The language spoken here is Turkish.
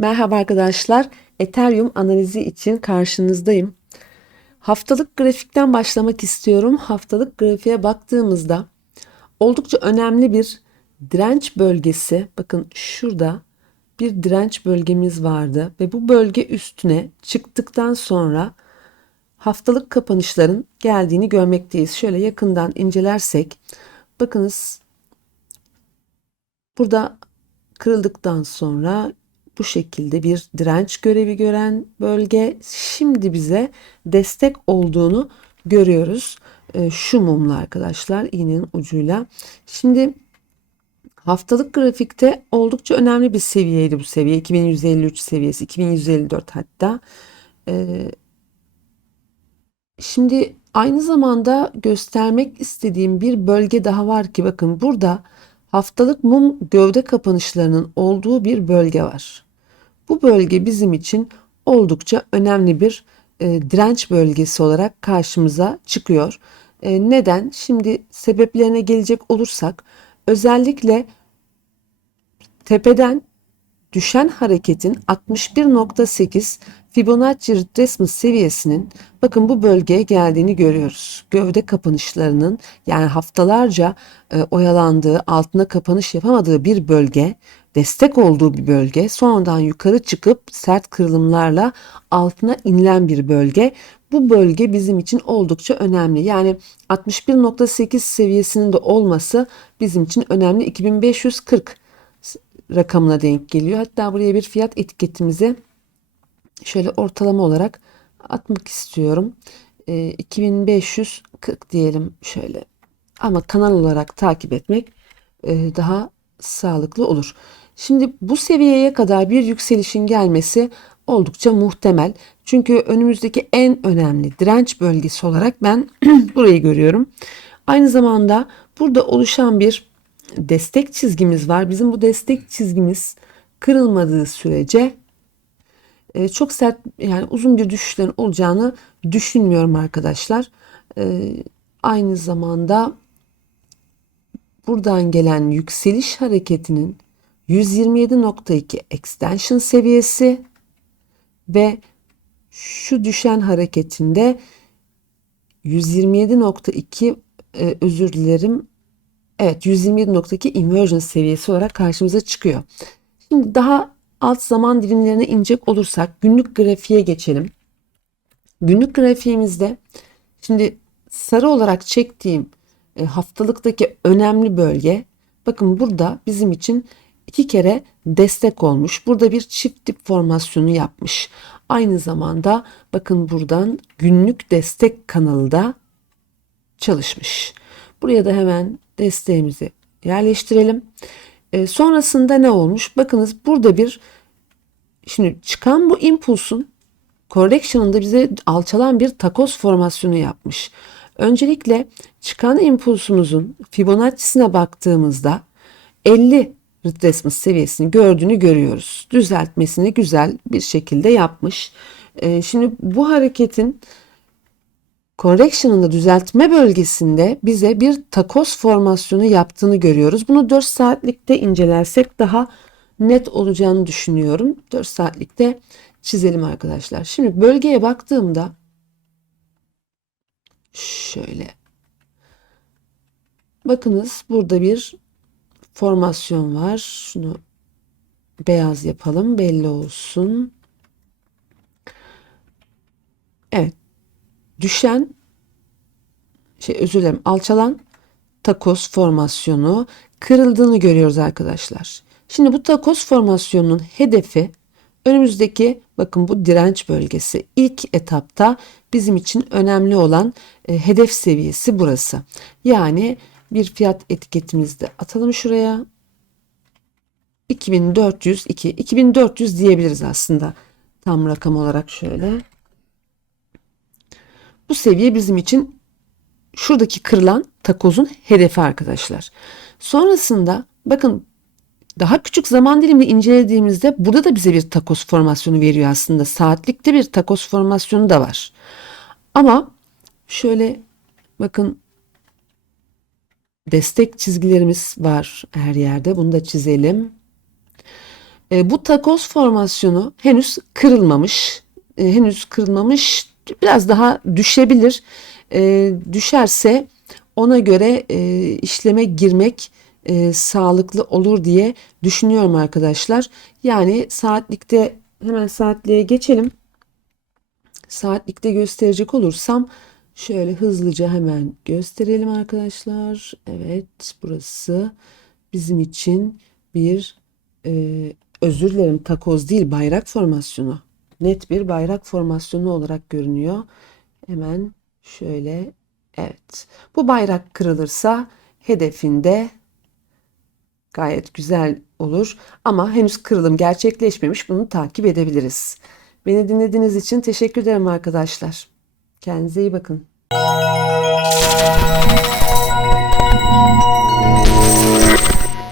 Merhaba arkadaşlar. Ethereum analizi için karşınızdayım. Haftalık grafikten başlamak istiyorum. Haftalık grafiğe baktığımızda oldukça önemli bir direnç bölgesi. Bakın şurada bir direnç bölgemiz vardı ve bu bölge üstüne çıktıktan sonra haftalık kapanışların geldiğini görmekteyiz. Şöyle yakından incelersek bakınız burada kırıldıktan sonra bu şekilde bir direnç görevi gören bölge şimdi bize destek olduğunu görüyoruz. E, şu mumla arkadaşlar iğnenin ucuyla. Şimdi haftalık grafikte oldukça önemli bir seviyeydi bu seviye. 2153 seviyesi 2154 hatta. E, şimdi aynı zamanda göstermek istediğim bir bölge daha var ki bakın burada haftalık mum gövde kapanışlarının olduğu bir bölge var. Bu bölge bizim için oldukça önemli bir e, direnç bölgesi olarak karşımıza çıkıyor. E, neden? Şimdi sebeplerine gelecek olursak özellikle tepeden düşen hareketin 61.8 Fibonacci retracement seviyesinin bakın bu bölgeye geldiğini görüyoruz. Gövde kapanışlarının yani haftalarca e, oyalandığı, altına kapanış yapamadığı bir bölge, destek olduğu bir bölge, sonradan yukarı çıkıp sert kırılımlarla altına inilen bir bölge. Bu bölge bizim için oldukça önemli. Yani 61.8 seviyesinin de olması bizim için önemli. 2540 rakamına denk geliyor. Hatta buraya bir fiyat etiketimizi şöyle ortalama olarak atmak istiyorum. E, 2540 diyelim şöyle. Ama kanal olarak takip etmek e, daha sağlıklı olur. Şimdi bu seviyeye kadar bir yükselişin gelmesi oldukça muhtemel. Çünkü önümüzdeki en önemli direnç bölgesi olarak ben burayı görüyorum. Aynı zamanda burada oluşan bir destek çizgimiz var. Bizim bu destek çizgimiz kırılmadığı sürece e, çok sert yani uzun bir düşüşlerin olacağını düşünmüyorum arkadaşlar. E, aynı zamanda buradan gelen yükseliş hareketinin 127.2 extension seviyesi ve şu düşen hareketinde 127.2 e, özür dilerim evet 127.2 inversion seviyesi olarak karşımıza çıkıyor. Şimdi daha alt zaman dilimlerine inecek olursak günlük grafiğe geçelim. Günlük grafiğimizde şimdi sarı olarak çektiğim e, haftalıktaki önemli bölge bakın burada bizim için iki kere destek olmuş. Burada bir çift dip formasyonu yapmış. Aynı zamanda bakın buradan günlük destek kanalı da çalışmış. Buraya da hemen desteğimizi yerleştirelim. E, sonrasında ne olmuş? Bakınız burada bir şimdi çıkan bu impulsun correction'ında bize alçalan bir takoz formasyonu yapmış. Öncelikle çıkan impulsumuzun Fibonacci'sine baktığımızda 50 retracement seviyesini gördüğünü görüyoruz. Düzeltmesini güzel bir şekilde yapmış. Ee, şimdi bu hareketin correction'ın düzeltme bölgesinde bize bir takoz formasyonu yaptığını görüyoruz. Bunu 4 saatlikte incelersek daha net olacağını düşünüyorum. 4 saatlikte çizelim arkadaşlar. Şimdi bölgeye baktığımda şöyle bakınız burada bir formasyon var. Şunu beyaz yapalım belli olsun. Evet. Düşen şey özür dilerim alçalan takoz formasyonu kırıldığını görüyoruz arkadaşlar. Şimdi bu takoz formasyonunun hedefi önümüzdeki bakın bu direnç bölgesi. İlk etapta bizim için önemli olan e, hedef seviyesi burası. Yani bir fiyat etiketimizi de atalım şuraya. 2402 2400 diyebiliriz aslında tam rakam olarak şöyle. Bu seviye bizim için şuradaki kırılan takozun hedefi arkadaşlar. Sonrasında bakın daha küçük zaman dilimini incelediğimizde burada da bize bir takoz formasyonu veriyor aslında. Saatlikte bir takoz formasyonu da var. Ama şöyle bakın destek çizgilerimiz var her yerde. Bunu da çizelim. E, bu takoz formasyonu henüz kırılmamış. E, henüz kırılmamış. Biraz daha düşebilir. E, düşerse ona göre e, işleme girmek e, sağlıklı olur diye düşünüyorum arkadaşlar. Yani saatlikte hemen saatliğe geçelim. Saatlikte gösterecek olursam şöyle hızlıca hemen gösterelim arkadaşlar. Evet burası bizim için bir e, özür dilerim takoz değil bayrak formasyonu. Net bir bayrak formasyonu olarak görünüyor. Hemen şöyle evet bu bayrak kırılırsa hedefinde gayet güzel olur ama henüz kırılım gerçekleşmemiş bunu takip edebiliriz. Beni dinlediğiniz için teşekkür ederim arkadaşlar. Kendinize iyi bakın. Thank you.